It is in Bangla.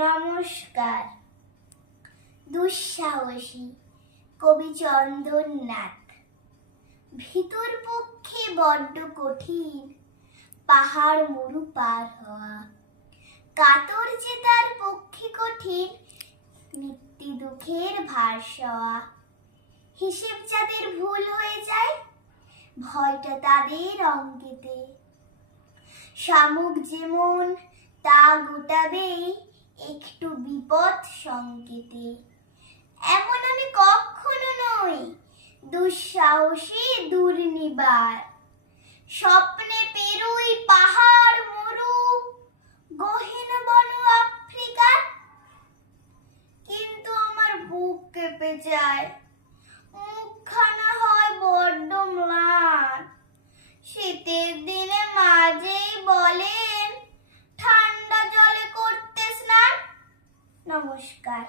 নমস্কার। দুঃসাহসী কবি চন্দননাথ। ভিতর পক্ষে বড্ড কঠিন পাহাড় মরু পার হওয়া, কাতর যে তার পক্ষে কঠিন মৃত্যু দুঃখের ভার সওয়া। হিসেব যাদের ভুল হয়ে যায় ভয়টা তাদের অঙ্কেতে, শামুক যেমন তা গোটাবেই একটু বিপদ সংকেতে। এমন আমি কখনো নই দুঃসাহসী দুর্নিবার, স্বপ্নে পেরুই পাহাড় মরু গহীন বন আফ্রিকার। কিন্তু আমার বুক কেঁপে যায়, মুখখানা হয় বড্ড ম্লান। শীতের দিনে মাঝেই বলেন ঠান্ডা জলে করতে স্নান। নমস্কার।